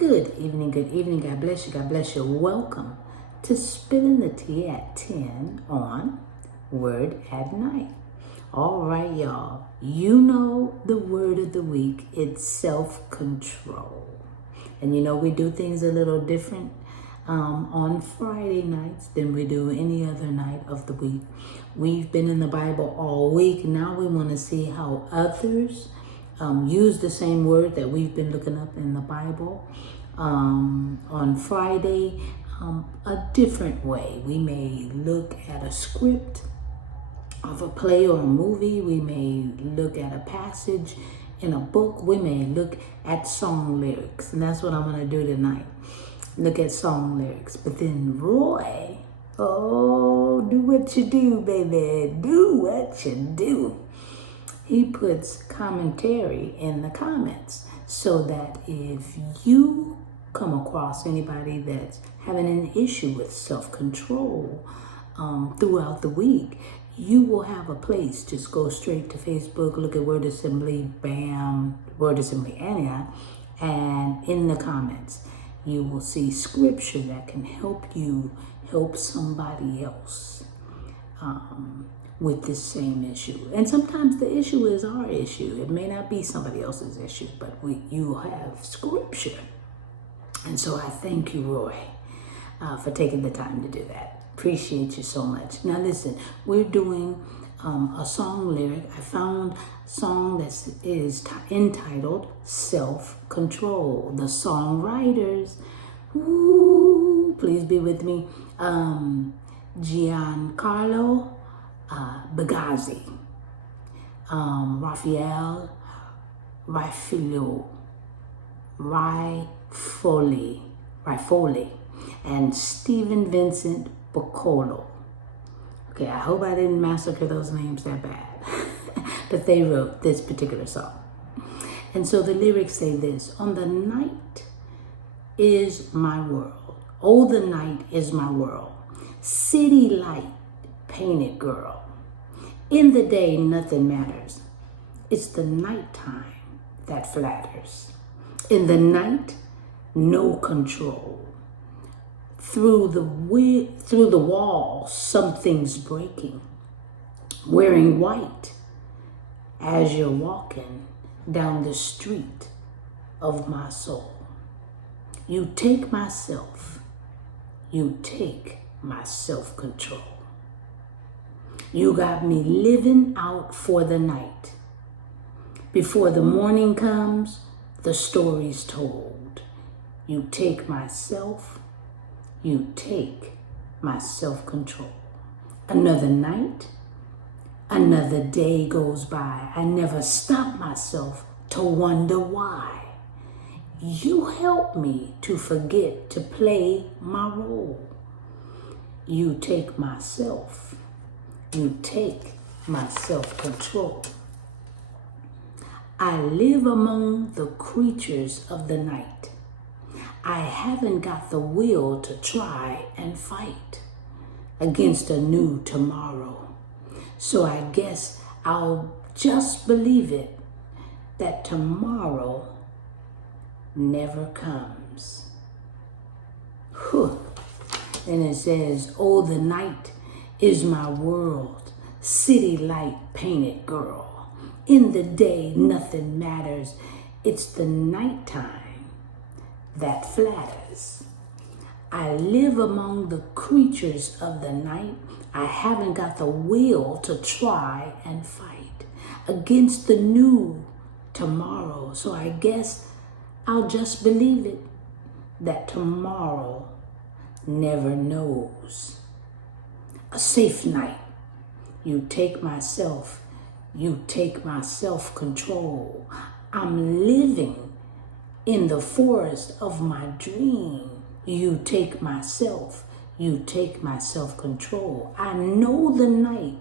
Good evening, good evening. God bless you, God bless you. Welcome to Spilling the Tea at 10 on Word at Night. All right, y'all. You know the word of the week. It's self-control. And you know we do things a little different on Friday nights than we do any other night of the week. We've been in the Bible all week. Now we want to see how others use the same word that we've been looking up in the Bible. On Friday, a different way. We may look at a script of a play or a movie. We may look at a passage in a book. We may look at song lyrics. And that's what I'm going to do tonight. Look at song lyrics. But then Roy, oh, do what you do, baby. Do what you do. He puts commentary in the comments so that if you come across anybody that's having an issue with self-control throughout the week, you will have a place. Just go straight to Facebook, look at Word Assembly, bam, Word Assembly Antioch, and in the comments, you will see scripture that can help you help somebody else with this same issue. And sometimes the issue is our issue. It may not be somebody else's issue, but you have scripture. And so I thank you, Roy, for taking the time to do that. Appreciate you so much. Now listen, we're doing a song lyric. I found a song that is entitled Self-Control. The songwriters, ooh, please be with me, Giancarlo Bagazzi, Raphael Rifoli, and Stephen Vincent Boccolo. Okay, I hope I didn't massacre those names that bad, but they wrote this particular song. And so the lyrics say this: on the night is my world. Oh, the night is my world. City light, painted girl. In the day, nothing matters. It's the nighttime that flatters. In the night, no control. Through the wall, something's breaking. Wearing white as you're walking down the street of my soul. You take myself. You take my self-control. You got me living out for the night. Before the morning comes, the story's told. You take myself, you take my self-control. Another night, another day goes by. I never stop myself to wonder why. You help me to forget to play my role. You take myself, you take my self-control. I live among the creatures of the night. I haven't got the will to try and fight against a new tomorrow. So I guess I'll just believe it that tomorrow never comes. Whew. And it says, oh, the night is my world, city light painted girl. In the day, nothing matters. It's the nighttime that flatters. I live among the creatures of the night. I haven't got the will to try and fight against the new tomorrow. So I guess I'll just believe it that tomorrow never knows. A safe night. You take myself. You take my self-control. I'm living in the forest of my dream. You take myself. You take my self-control. I know the night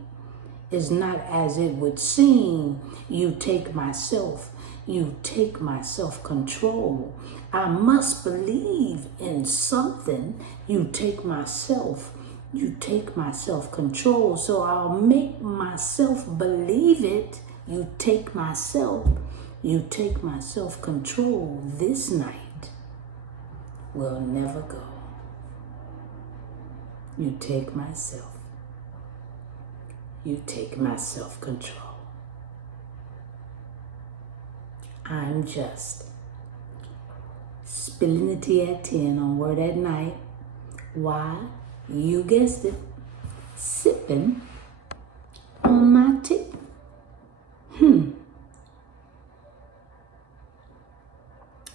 is not as it would seem. You take myself. You take my self-control. I must believe in something. You take myself. You take my self-control. So I'll make myself believe it. You take myself. You take my self-control this night. will never go. You take my self. You take my self-control. I'm just spilling the tea at 10 on Word at Night. Why? You guessed it. Sipping on my tea.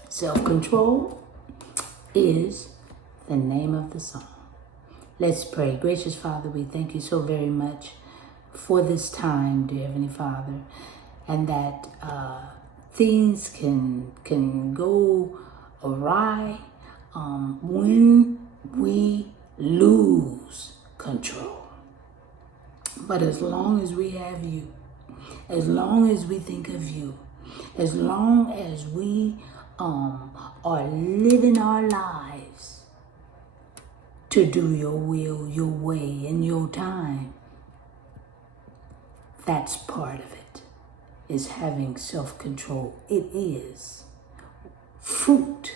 Self-control is the name of the song. Let's pray. Gracious Father, we thank you so very much for this time, dear Heavenly Father, and that things can go awry when we lose control. But as long as we have you, as long as we think of you, as long as we are living our lives to do your will, your way, and your time, that's part of it, is having self-control. It is fruit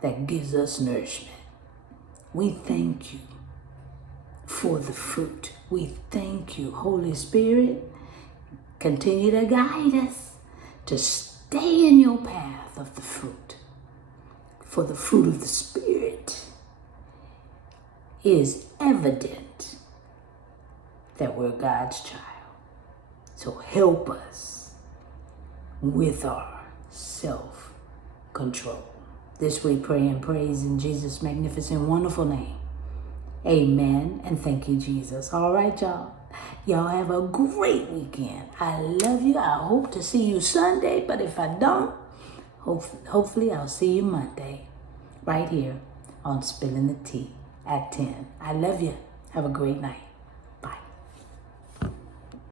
that gives us nourishment. We thank you for the fruit. We thank you, Holy Spirit. Continue to guide us to stay in your path of the fruit. For the fruit of the Spirit is evident that we're God's child. So help us with our self-control. This we pray and praise in Jesus' magnificent, wonderful name. Amen. And thank you, Jesus. All right, y'all. Y'all have a great weekend. I love you. I hope to see you Sunday. But if I don't, hopefully I'll see you Monday. Right here on Spilling the Tea at 10. I love you. Have a great night.